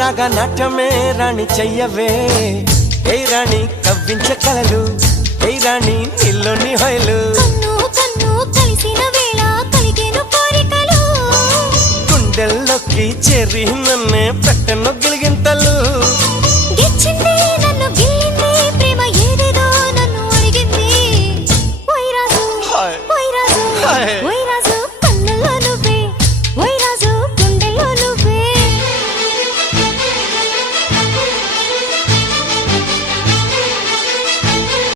రాగా నాట్యమే రాణి చెయ్యవే ఏ రాణి కవ్వించే కలలు ఏ రాణి నీలోని హొయలు కన్ను కన్ను కలిసిన వేళ కలిగేను కోరికలు గుండెల్లోకి చేరి నన్నే పెట్టను గిలిగింతలు గిచ్చింది నన్ను గిల్లింది ప్రేమ ఏదేదో నన్ను అడిగింది ఓయ్ రాజు ఓయ్ రాజు ఓయ్